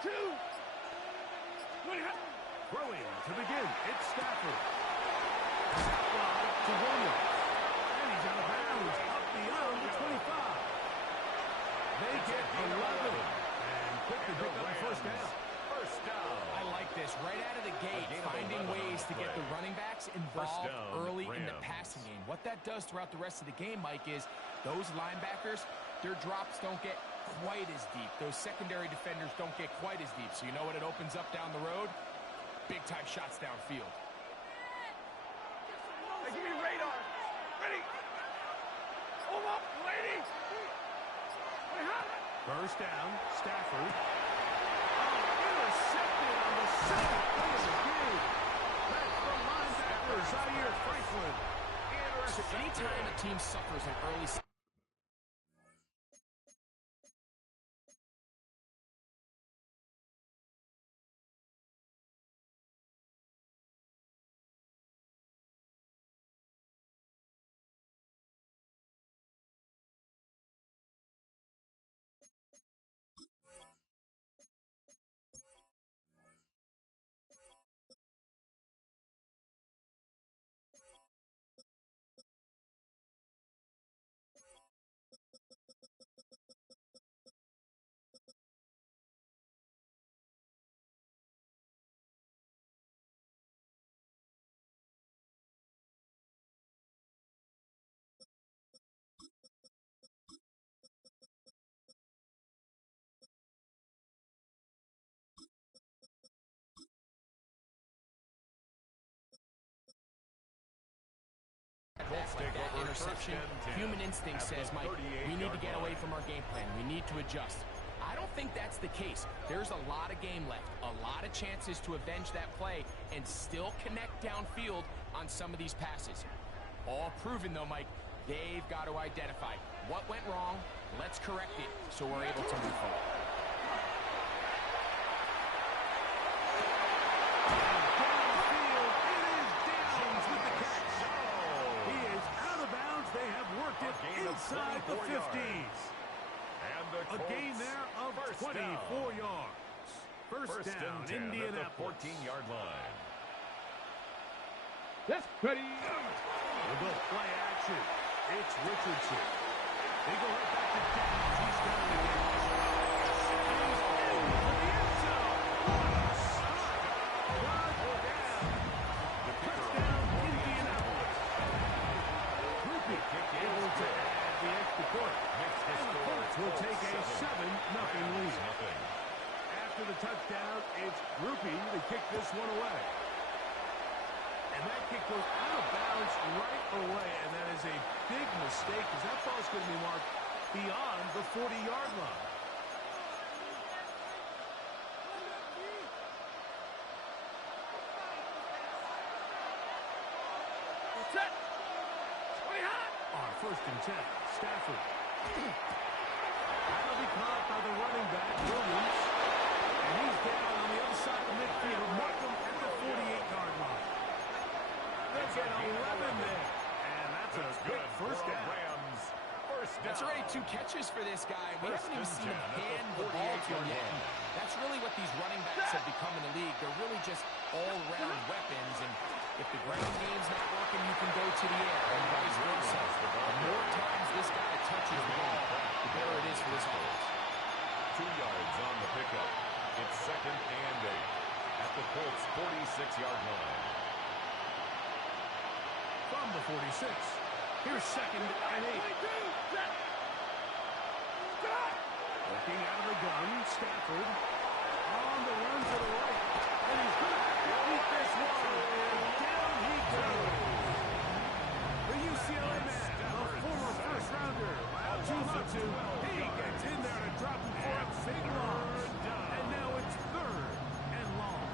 Throwing to begin. It's Stafford. Wide to Williams. And he's out of bounds. Up beyond the 25. They get 11. And quickly pick up the first down. First down. I like this. Right out of the gate, finding ways to get the running backs involved early in the passing game. What that does throughout the rest of the game, Mike, is those linebackers, their drops don't get quite as deep. Those secondary defenders don't get quite as deep. So you know what it opens up down the road? Big-time shots downfield. Hey, give me radar. Ready. Hold up, lady. First down, Stafford. Intercepted on the second play of the game. That's the linebacker, Zaire Franklin. So anytime a team suffers an early... that interception, human instinct says, Mike, we need to get away from our game plan. We need to adjust. I don't think that's the case. There's a lot of game left, a lot of chances to avenge that play and still connect downfield on some of these passes. All proven, though, Mike, they've got to identify what went wrong, let's correct it so we're able to move forward. Inside the 50s. A gain there of 24 yards. First down, Indianapolis. 14-yard line. That's pretty. We'll go play action. It's Richardson. They go right back to Downs. He's down again. He's into the end zone. Touchdown, Indianapolis. Ruby able to add the extra point. And the Colts will take a 7-0 lead. After the touchdown, it's Ruby to kick this one away. And that kick goes out of bounds right away, and that is a big mistake because that ball's going to be marked beyond the 40-yard line. What's that? On 1st and 10, Stafford. That'll be caught by the running back, Williams. And he's down on the other side of midfield. Mark him at the 48-yard line. They get 11 there. And that's a quick first down. That's already 2 catches for this guy. We haven't even seen him hand the ball to him yet. That's really what these running backs have become in the league. They're really just all-around weapons. And if the ground game's not working, you can go to the air and vice versa. The more times this guy touches the ball, the better it is for this offense. 2 yards on the pickup. It's 2nd and 8 at the Colts' 46-yard line. From the 46, here's 2nd and 8. Working out of the gun, Stafford on the run to the right. And he's going to have to eat this one. Down he goes. The UCLA man, a former first-rounder, Tuatu, he gets in there to drop him for a big loss. And now it's 3rd and long.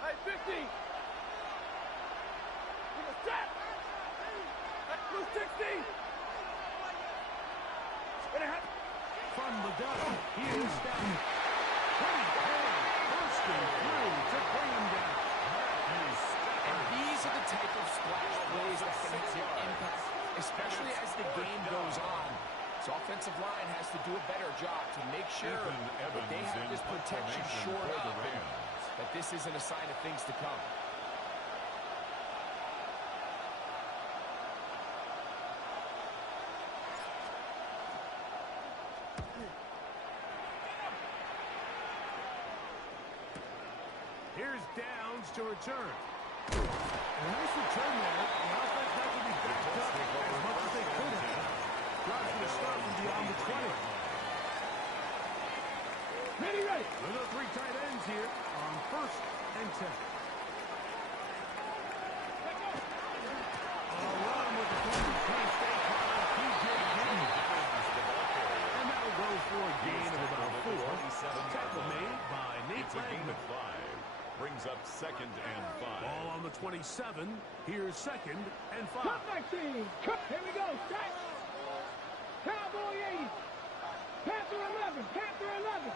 Hey, 50. Give us that. Blue 60. From the gun, he is down. Pretty hard, bursting through to bring him down. And these These are the type of splash plays that can have an impact, especially as the game goes on. So offensive line has to do a better job to make sure that they have this protection shored up and that this isn't a sign of things to come. Here's Downs to return. A nice return there. The offense not going to be backed up as much as they could have. Drive's going to start from beyond the 20. Ready, ready. We've got 3 tight ends here on 1st and 10. A run with the forward K-State on P.J. Gidden. And that'll go for a gain of about 4. Tackle made by Nate Wagner. Brings up 2nd and 5. Ball on the 27. Here's 2nd and 5. Cut 19. Cut. Here we go. Set. Cowboy 80. Panther 11. Panther 11.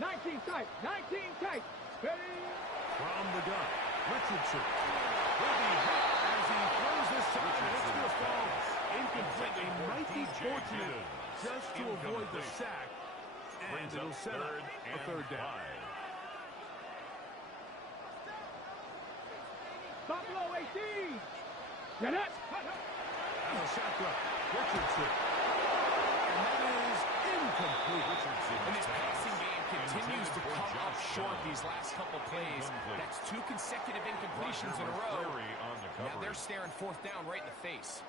19 tight. 19 tight. Ready. From the gun, Richardson will be hit as he throws this time. It's going to fall incomplete. They might be fortunate just to avoid the sack. And it'll set up a 3rd down. Buffalo 18. Get it. And a shotgun, Richardson. And that is incomplete. And this passing game continues to come up short these last couple plays. That's 2 consecutive incompletions in a row. Now they're staring 4th down right in the face.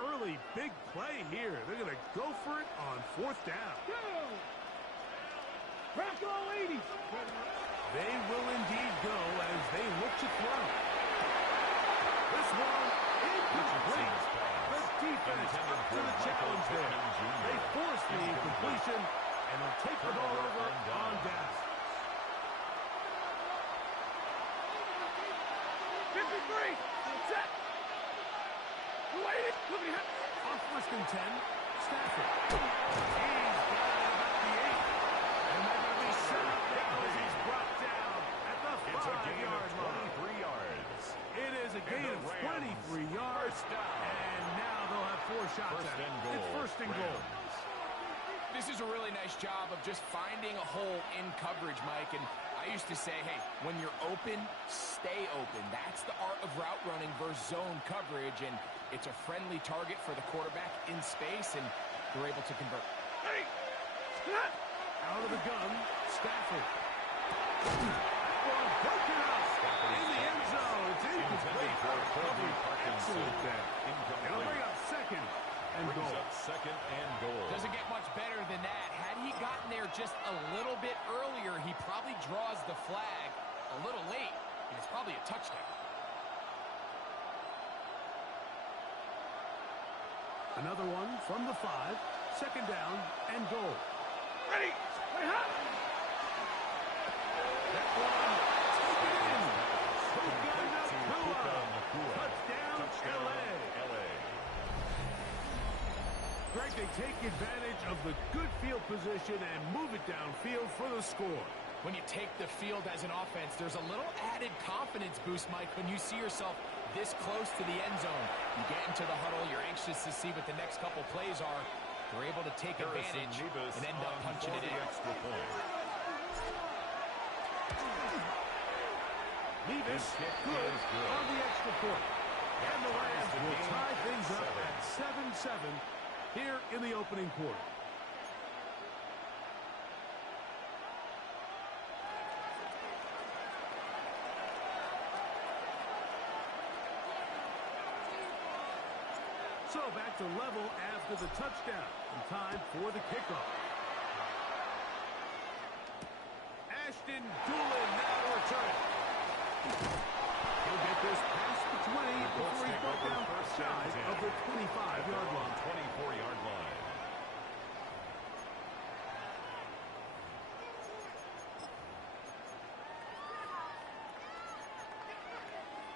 Early big play here. They're going to go for it on 4th down. Go. Bronco 80. They will indeed go as they look to throw. This one incomplete. The defense up to the challenge there. They force the incompletion, and they'll take the ball over on down. 53. Set. Wait. Look at him. On 1st and 10, Stafford. He's got it about the 8. And they're going to be set up now as he's brought down at the 5-yard line. 23 yards. It is a gain of 23 yards. And now they'll have 4 shots at it. It's 1st and goal. This is a really nice job of just finding a hole in coverage, Mike. And I used to say, hey, when you're open, stay open. That's the art of route running versus zone coverage. And it's a friendly target for the quarterback in space, and they're able to convert. Ready. Set. Out of the gun, Stafford. Broken up in the end zone. It's incomplete. Excellent there. It'll bring up 2nd and goal. Doesn't get much better than that. Had he gotten there just a little bit earlier, he probably draws the flag a little late, and it's probably a touchdown. Another one from the 5. 2nd down and goal. Ready. Wait, hot. That one, taken in. Touchdown, L.A. Greg, they take advantage of the good field position and move it downfield for the score. When you take the field as an offense, there's a little added confidence boost, Mike, when you see yourself this close to the end zone. You get into the huddle, you're anxious to see what the next couple plays are. They're able to take advantage and end up punching it in. Nevis good on the extra point. And the Rams will tie things up at 7-7 here in the opening quarter. So back to level after the touchdown. And time for the kickoff. Ashton Doolin now to return. He'll get this past the 20 before he's brought down shy of the 25-yard line. 24-yard line.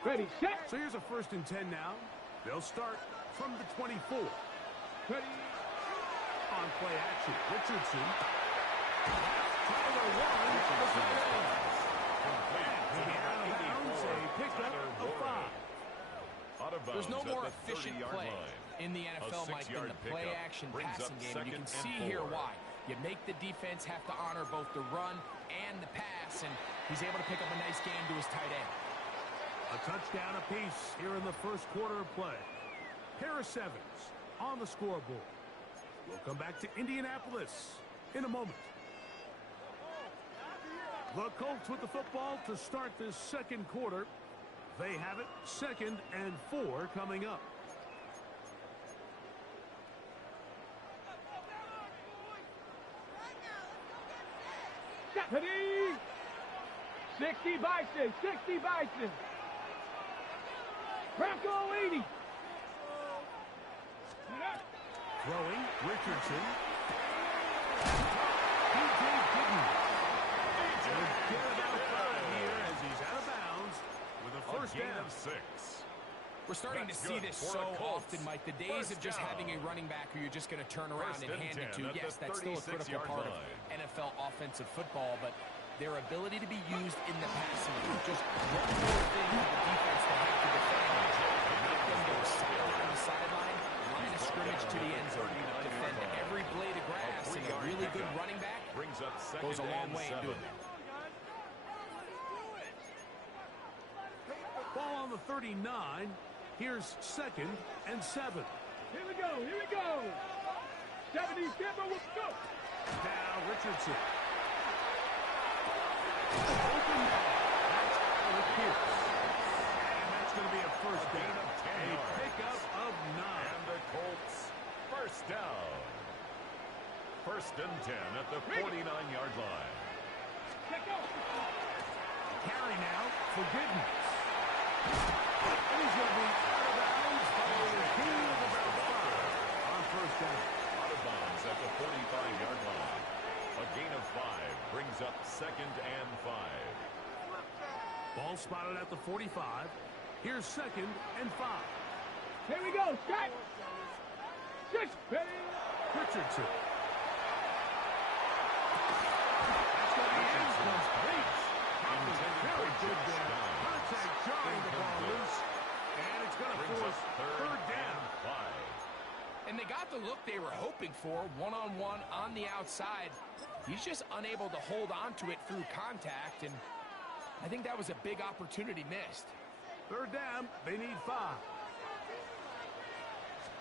Ready, set. So here's a 1st and 10 now. They'll start from the 24. Ready. On play action, Richardson. Tyler Warren to the side end. Maybe out of bounds, a pickup of 5. There's no more efficient play in the NFL, Mike, than the play-action passing game. And you can see here why. You make the defense have to honor both the run and the pass, and he's able to pick up a nice game to his tight end. A touchdown apiece here in the first quarter of play. Pair of 7s on the scoreboard. We'll come back to Indianapolis in a moment. The Colts with the football to start this second quarter. They have it 2nd and 4 coming up. Stephanie! 60 Bison, 60 Bison. Bronco 80. Throwing, Richardson. P.J. Gidden. He'll get about 5 here as he's out of bounds with a first down. 6. We're starting to see this so often, Mike. The days of just having a running back who you're just going to turn around and hand it to. Yes, that's still a critical part of NFL offensive football, but their ability to be used in the passing game. Just one more thing for the defense to have to defend. Make them go silent on the sideline, line of scrimmage to the end zone. Defend every blade of grass, and a really good running back goes a long way in doing that. Ball on the 39. Here's 2nd and 7. Here we go, here we go. 70 Timber, let's go. Now Richardson. Open ball. That's Alec Pierce. And that's going to be a first down. A pickup of 9. And the Colts first down. 1st and 10 at the 49-yard line. Carry now for Giddens. And he's going to be out of bounds by a gain of about 5 on first down. Out of bounds at the 45-yard line. A gain of 5 brings up 2nd and 5. Ball spotted at the 45. Here's 2nd and 5. Here we go, Scott. 6. Richardson. That's going to be incomplete. Very good there. Contact jarring the ball loose. And it's going to force 3rd down. And they got the look they were hoping for, one-on-one on the outside. He's just unable to hold on to it through contact, and I think that was a big opportunity missed. 3rd down, they need 5.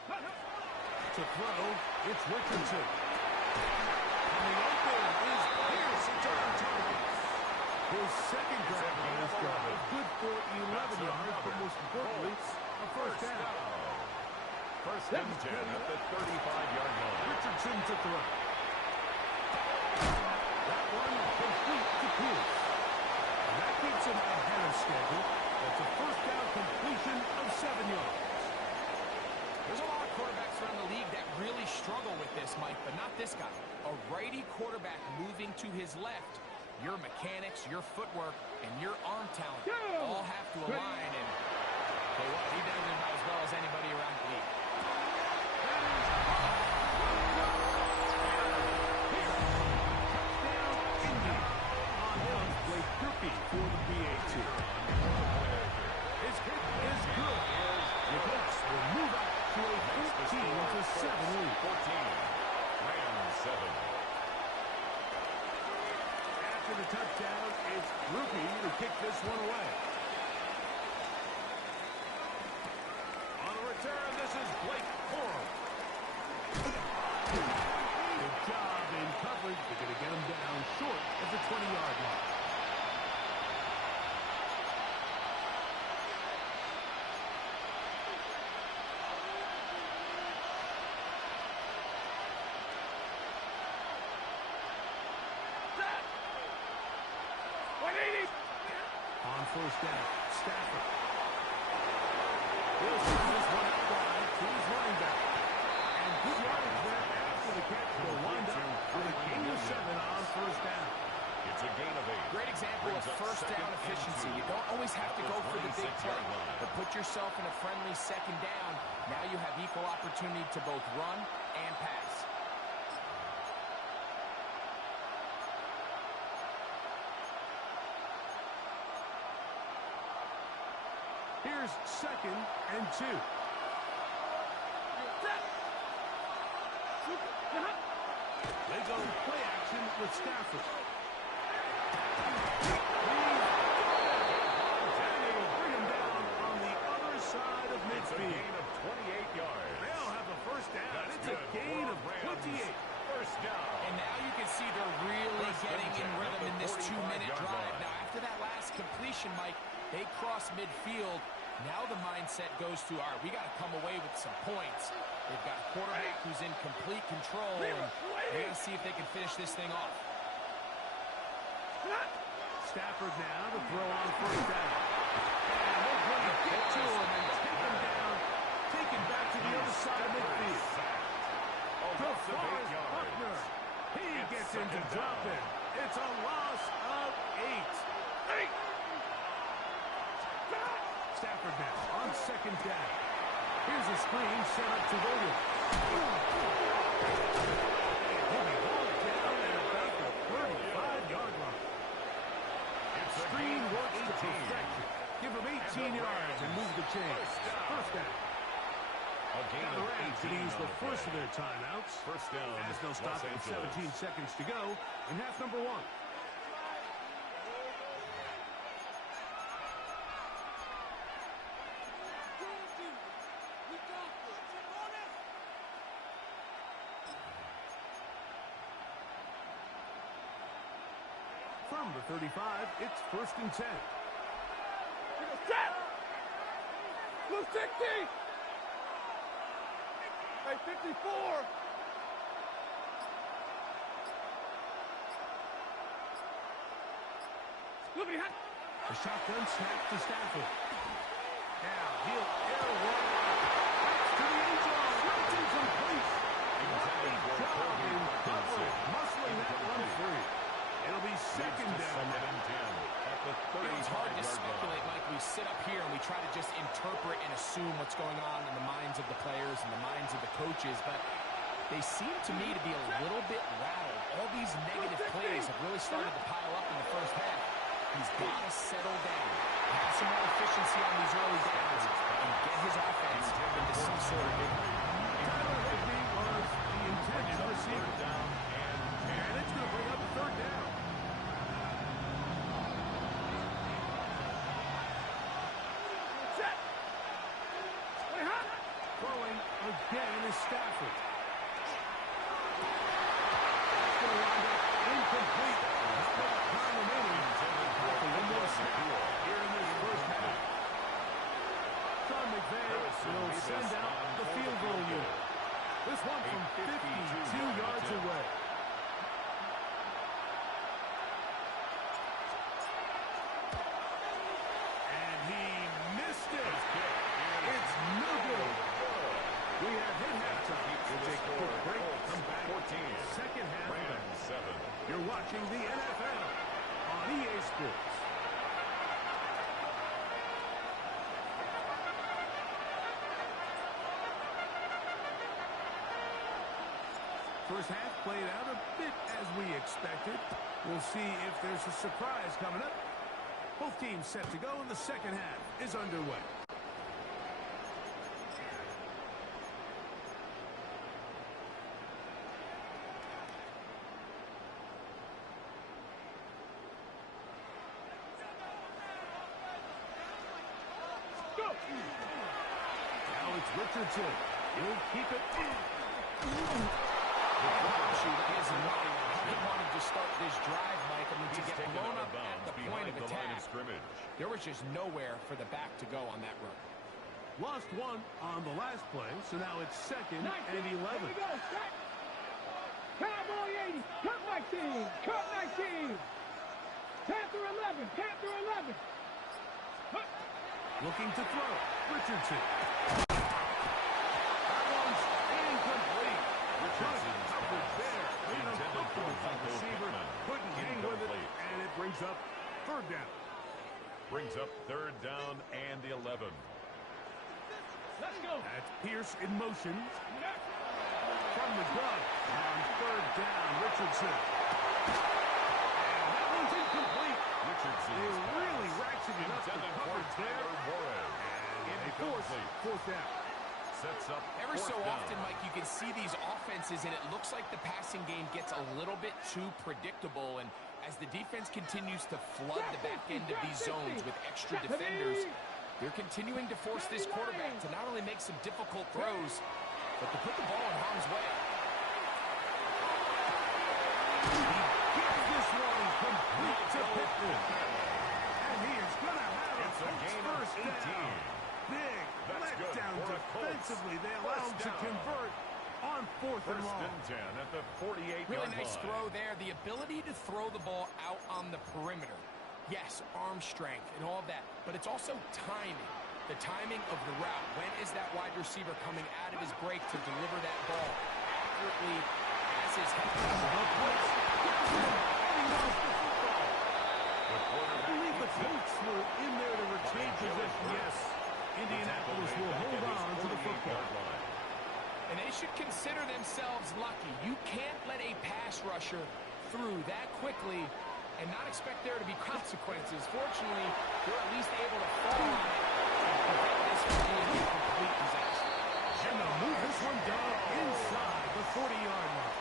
To throw, it's Richardson. Coming open is Pierce. It's on target. His 2nd grab on this drive. Good for 11 yards, but most importantly, a first down. 1st and 10 at the 35-yard line. Richardson to throw. That one complete to Pierce. And that keeps him ahead of schedule. That's a first down completion of 7 yards. There's a lot of quarterbacks around the league that really struggle with this, Mike, but not this guy. A righty quarterback moving to his left. Your mechanics, your footwork, and your arm talent all have to align, and for what he does about as well as anybody around the league. Touchdown, Indy. On comes Blake Griffey for the PAT. His hit is good. The Colts will move up to a 14-7 lead. 14. Rams 7. After the touchdown, it's Rupi to kick this one away. On the return, this is Blake Corum. Good job in coverage. They're going to get him down short at the 20-yard line. On first down, Stafford. He'll send this one out wide to his running back. And good yardage there after the catch. They'll wind up with a gain of 7 on first down. It's a gain of 8. Great example of first down efficiency. You don't always have to go for the big play, but put yourself in a friendly 2nd down. Now you have equal opportunity to both run and pass. Here's 2nd and 2. They go play action with Stafford. And they will bring him down on the other side of midfield. It's a gain of 28 yards. They'll have a first down. That's It's good. a gain of 28. First down. And now you can see they're really getting in rhythm in this 2-minute 45-yard drive. line. Now, after that last completion, Mike, they cross midfield. Now the mindset goes to, all right, we got to come away with some points. They've got a quarterback who's in complete control, and they got to see if they can finish this thing off. Stafford now to throw on first down. And they're going to get to him and take him down, take him back to the other side of midfield. To Forrest Buckner. He gets him to drop it. It's a loss of 8. Stafford now on 2nd down. Here's a screen set up to Williams. He'll be hauled down at about the 35-yard line. Screen works to perfection. Give him 18 yards and move the chains. First down. Now the Rams to use the first of their timeouts. First down. As they'll stop with 17 seconds to go in half number 1. From the 35, it's 1st and 10. Blue 60! Hey, 54! The shotgun snap to Stafford. Now he'll air one to the end zone. It's incomplete. Great job in cover, muscling that one free. It'll be 2nd down. It's hard to speculate, Mike. We sit up here and we try to just interpret and assume what's going on in the minds of the players and the minds of the coaches, but they seem to me to be a little bit rattled. All these negative plays have really started to pile up in the first half. He's got to settle down, have some more efficiency on these early downs, and get his offense into some sort of rhythm. Tyler Higbee was the intended receiver. And it's going to bring up a 3rd down. Throwing again is Stafford. That's going to wind up incomplete. Time remaining. One more snap here in this first half. Sean McVay will send out the field goal unit. This one from 52 yards away. And he missed it. It's no good. We have hit halftime. We'll take a quick break. Come back. 14. Second half. Rams 7. You're watching the NFL on EA Sports. First half played out a bit as we expected. We'll see if there's a surprise coming up. Both teams set to go, and the second half is underway. Now it's Richardson. He'll keep it. The issue is not how he wanted to start this drive, Mike. I mean, to get blown up at the point of attack, there was just nowhere for the back to go on that run. Lost one on the last play, so now it's 2nd and 11. Here we go, set. Cowboy 80, cut 19, cut 19. Panther 11, Panther 11. Looking to throw. Richardson. That one's incomplete. Richardson covered there. Made him comfortable for the receiver. Couldn't hang with it, and it brings up 3rd down. Brings up 3rd down and 11. Let's go. That's Pierce in motion. From the gun on 3rd down, Richardson. And that one's incomplete. Richardson They really ratcheted up the coverage there. Warren. incomplete. Fourth down. Sets up Ever so fourth down. often, Mike, you can see these offenses, and it looks like the passing game gets a little bit too predictable. And as the defense continues to flood the back end of these zones with extra defenders, they're continuing to force this quarterback to not only make some difficult throws, but to put the ball in harm's way. Gives this one complete to Pittman. And he is going to have It's a gain of 18. Big That's good letdown for the Colts. defensively. They allow him to convert on fourth and First long. and 10 at the 48-yard Really line. nice throw there. The ability to throw the ball out on the perimeter. Yes, arm strength and all of that, but it's also timing. The timing of the route. When is that wide receiver coming out of his break to deliver that ball accurately as his head? I believe the Colts were in there to retain possession. Yes, Indianapolis will hold on to the football. And they should consider themselves lucky. You can't let a pass rusher through that quickly and not expect there to be consequences. Fortunately, they're at least able to fall on it and prevent this from being a complete disaster. And they'll move this one down inside the 40-yard line.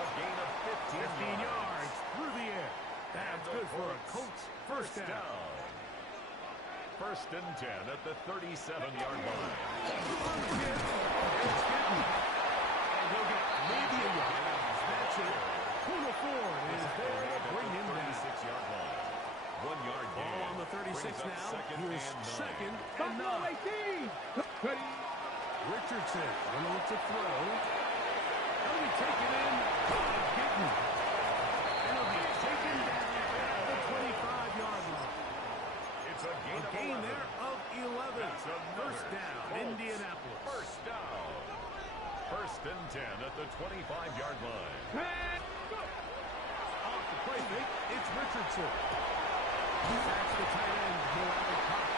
A gain of 15 yards through the air. That's good for a Colts first down. First and 10 at the 37-yard line. And he'll get maybe a yard. That's it. Kuna Ford is there to bring him down. 36-yard line. 1 yard gain. Ball on the 36 Brings up now. second Here's and 9. second and Buffalo 9. 18. Richardson will look to throw. He'll be taken in by Gittin. And he'll be taken down at the 25-yard line. It's a gain, A gain there of 11. That's another First down, Colts. Indianapolis. First down. First and 10 at the 25-yard line. Off the play fake, it's Richardson. That's the tight end, Moab Cox.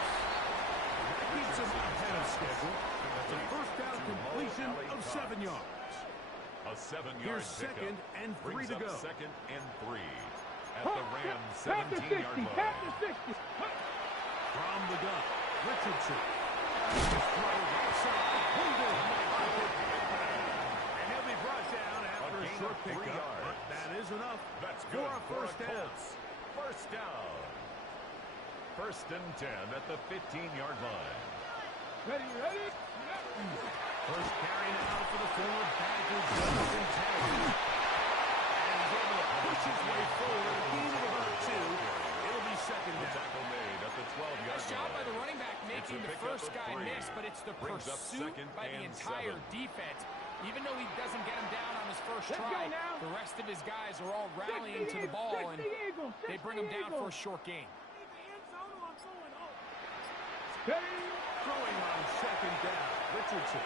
That keeps him ahead of schedule. That's a first down completion of 7 yards. A 7-yard Here's pickup. second and 3 Brings to up go. second and 3 at the Rams' Past the 17-yard 60. line. Past the 60. From the gun, Richardson. His throw outside, wounded. And he'll be brought down after a gain short of 3 pickup. yards. But that is enough That's for good a first down. Colts. First down. First and 10 at the 15-yard line. Ready, ready? First carry now for the former Badgers, Jonathan Taylor. And he's able to push his way forward. A gain of about 2. It'll be second The down. tackle made at the 12-yard Nice job line. by the running back making It's a the pickup first of guy 3. miss, but it's the Brings up pursuit second by the and entire 7. defense. Even though he doesn't get him down on his first Let's try, go now. the rest of his guys are all 60 rallying to the Eagles, ball, 60 and Eagles, they bring him 60 down for a Eagles. short gain. Ready? Throwing on second down. Richardson.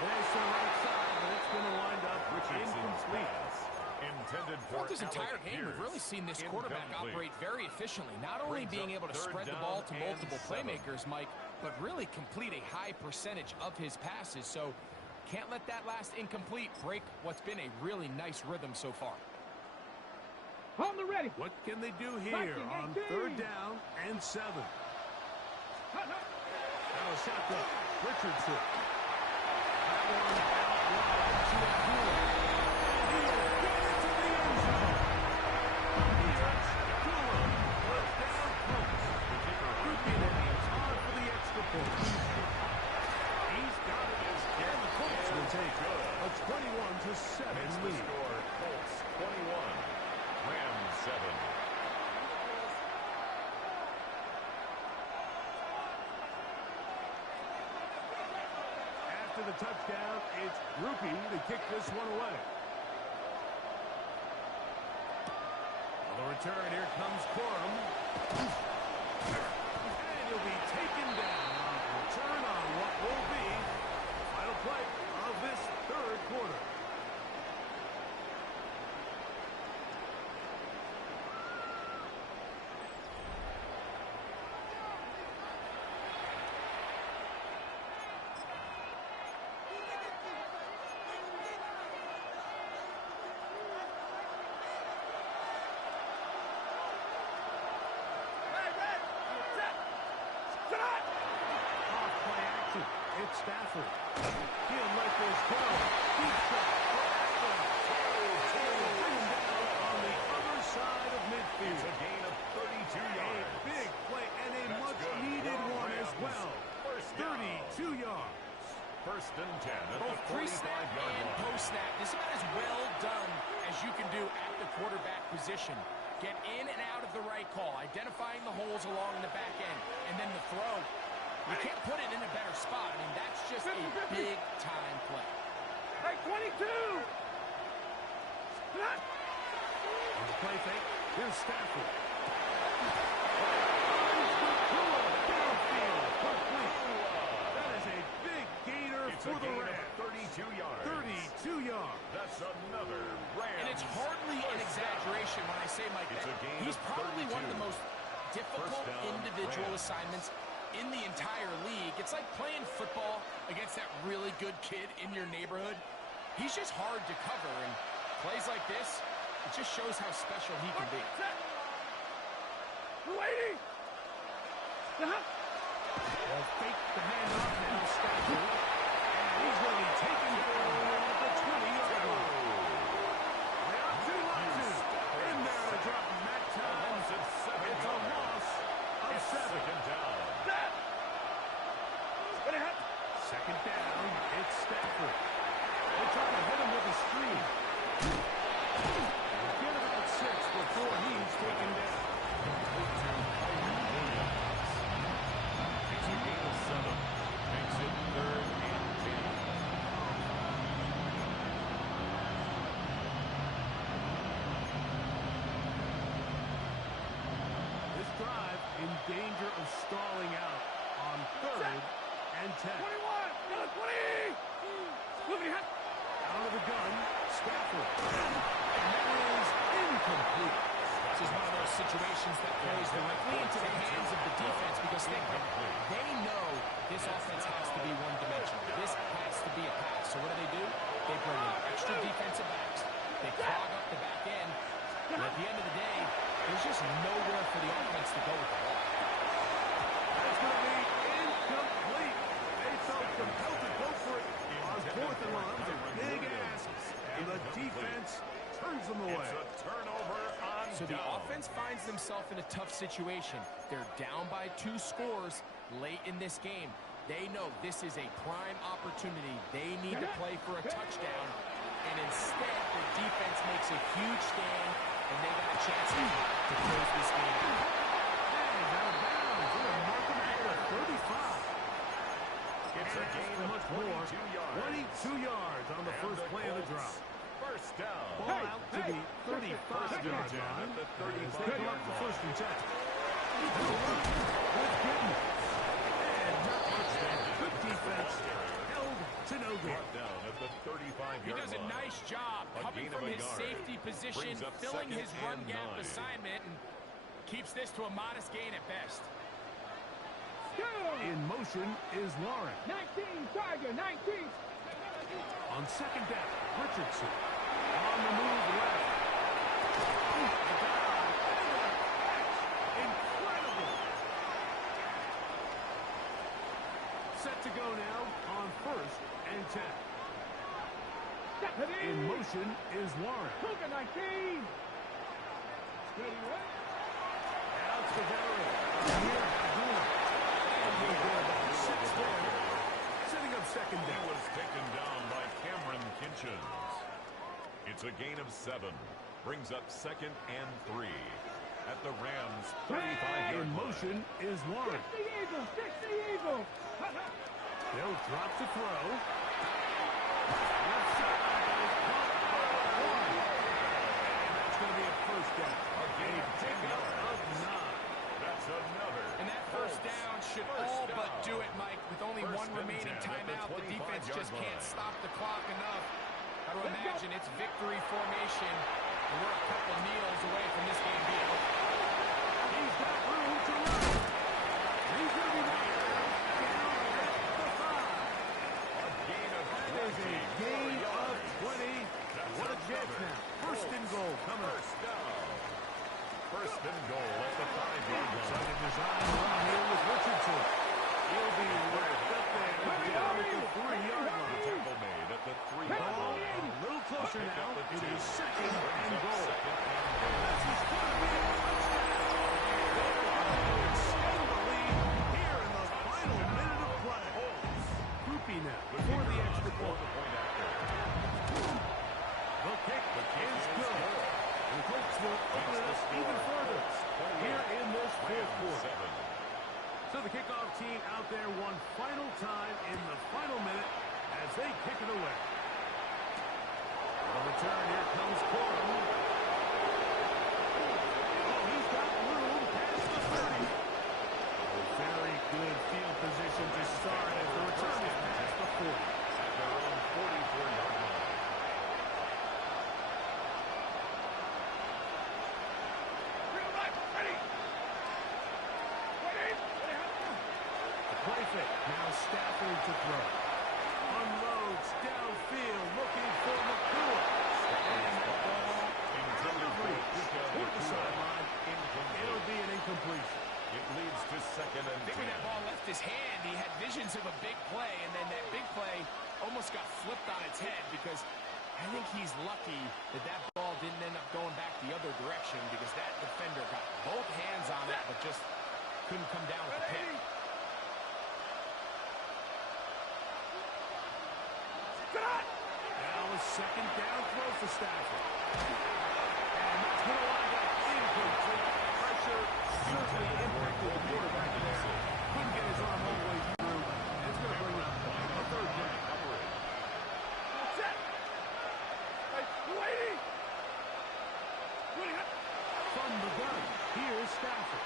There's the right side, but it's going to wind up Richardson's incomplete. pass intended for Throughout this entire Alec game, we've Pierce. really seen this quarterback Incomplete. operate very efficiently. Not only Brings being up able to third spread the down ball to and multiple 7. playmakers, Mike, but really complete a high percentage of his passes. So can't let that last incomplete break what's been a really nice rhythm so far. On the ready. What can they do here Second and on 10. third down and 7? Now a shotgun. Richardson. That one out wide to Abdullah. And he'll get into the end zone. Abdullah. First down, Colts. Grouping it on for the extra point. He's got it. And the Colts will take a 21-7 Makes the lead. score Colts 21, Rams 7. After the touchdown, it's Rupi to kick this one away. On the return, here comes Corum. And he'll be taken down on the return on what will be the final play of this third quarter. It's Stafford. He'll let this go. Deep shot. Bring him down on the other side of midfield. It's a gain of 32 yards. A big play and a much-needed one as well. 32 yards. First and 10 at Both the pre-snap 45-yard and line. post-snap. This is about as well done as you can do at the quarterback position. Get in and out of the right call, identifying the holes along the back end, and then the throw. You can't put it in a better spot. I mean, that's just a big-time play. Hey, 22! On the play fake, here's Stafford. Downfield, complete. That is a big gainer It's for a the gain Rams. of 32 yards. 32 yards. That's another Rams. And it's hardly an exaggeration when I say, Mike, It's that a gain he's of probably one of the 32. most difficult First down, individual Rams. assignments in the entire league. It's like playing football against that really good kid in your neighborhood. He's just hard to cover, and plays like this, it just shows how special he can be. Lady! They'll fake the handoff now, Stafford. And he's going to be taken down at the 20-yard line. They are two losses. In there to drop him that time. It's a loss of 7. Second down. Second down, it's Stafford. They try to hit him with a screen. Get about 6 before he's taken down. It's a gain of 7. Makes it 3rd and 10. This drive in danger of stalling out on 3rd and 10. 21! 20! Out of the gun, Stafford. And that is incomplete. This is one of those situations that plays directly into the hands of the defense because they know this offense has to be one-dimensional. This has to be a pass. So what do? They bring in extra defensive backs. They clog up the back end. And at the end of the day, there's just nowhere for the offense to go with the ball. That's going to be incomplete. They felt compelled to go for it on 4th and long. Big asses. And the defense turns them away. It's a turnover on So the down. offense finds themselves in a tough situation. They're down by 2 scores late in this game. They know this is a prime opportunity. They need to play for a touchdown. And instead, the defense makes a huge stand, and they got a chance to close this game out. And out of bounds. They're going to mark him at the 35. It's a gain for of much more. 22 yards. 22 yards on the And first play of the Colts, drive. First down. Ball out to the 35-yard line. At the They come 35-yard up for line. first and 10. With goodness. And not much there. Good defense. Held to no good. Brought down at the 35-yard line. He does a nice job A coming gain from of a his yard. safety position, Brings up filling second his run and gap 9. assignment, and keeps this to a modest gain at best. In motion is Warren. 19, Tiger, 19! On second down, Richardson. On the move left. Incredible. Set to go now on 1st and 10. In motion is Warren. Cougar, 19! Steady, right? Now it's the veteran. Here, Goon. He'll go about 6 there. Setting up second He down. was taken down by Cameron Kinchins. It's a gain of 7. Brings up 2nd and 3. At the Rams' 35-yard In line. motion is Warren. 60 Eagles! 60 Eagles! They'll drop to throw. Left side is caught by Warren. And that's going to be a first down. A gain of 10 Pickup yards. of 9. That's another. And that first down should all but do it, Mike. With only First one and remaining 10 at the timeout, the defense 25-yard just can't line. stop the clock enough. Got to imagine it's victory formation, and we're a couple kneels away from this game being over. He's got room to run. He's going to be right down at the 5. A gain of That is a gain of 20. What a chance now. First and goal coming up. First down. First and goal at the 5-yard line. Trying to design a run here with Richardson. He'll be right up there. Down there one final time in the final minute as they kick it away. On the return, here comes Corum. Oh, he's got room past the 30. Very good field position to start as the return is past the 40. At their own 44-yard line. Play fake. Now Stafford to throw. Unloads downfield looking for McCool. And the ball out of reach. Toward the sideline. It'll be an incompletion. It leads to second and 10. I think when that ball left his hand, he had visions of a big play, and then that big play almost got flipped on its head because I think he's lucky that that ball didn't end up going back the other direction because that defender got both hands on it but just couldn't come down with the pick. Now a second down throw for Stafford. And that's going to wind up incomplete. Pressure certainly impacted the quarterback there. Couldn't get his arm all the way through. It's going to bring up a third down. From the gun, here's Stafford.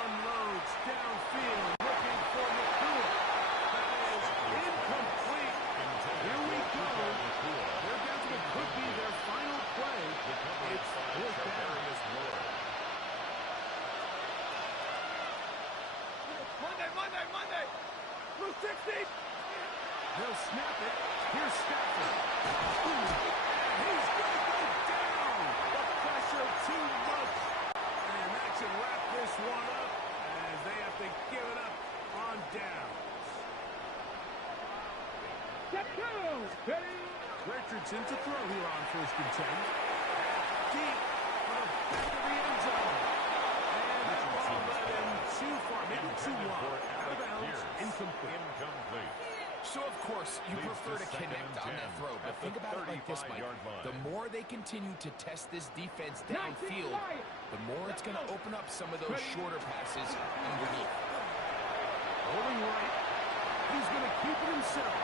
Unloads downfield, looking for McCool. That is incomplete. Here we go. They're down to what could be their final play. It's fourth down. Monday. Blue 60. They'll snap it. Here's Stafford. And he's going to go down. The pressure too much. And that should wrap this one up as they have to give it up on downs. Step 2. Ready. Richardson to throw here on 1st and 10. Deep for the back of the end zone. And that ball led him too far, maybe too wide. Out of bounds, incomplete. So, of course, you prefer to connect on that throw, but think about it like this, Mike. The more they continue to test this defense downfield, the more it's going to open up some of those shorter passes underneath. Rolling right. He's going to keep it himself.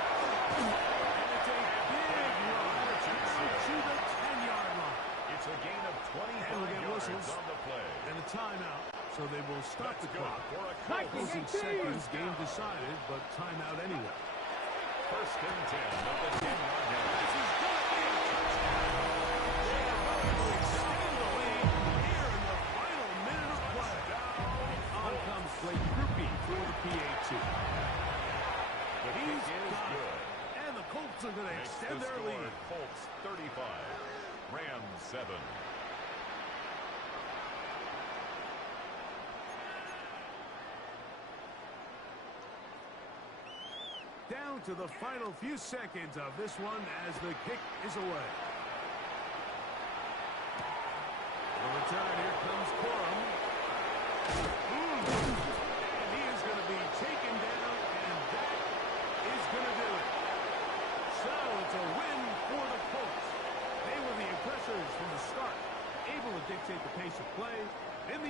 And it's a big run to the 10-yard line. It's a gain of 25 yards on the play. And a timeout, so they will stop the clock. For a Closing seconds, game decided, but timeout anyway. 1st and 10 of the 10-yard line. This is going to be a touchdown. They are going to extend the lead here in the final minute of play. On comes Blake Grupe for the PAT. He's got it. And the Colts are going to extend their lead. Colts 35, Rams 7. Down to the final few seconds of this one as the kick is away. The return, here comes Corum. And he is going to be taken down, and that is going to do it. So it's a win for the Colts. They were the aggressors from the start, able to dictate the pace of play. In the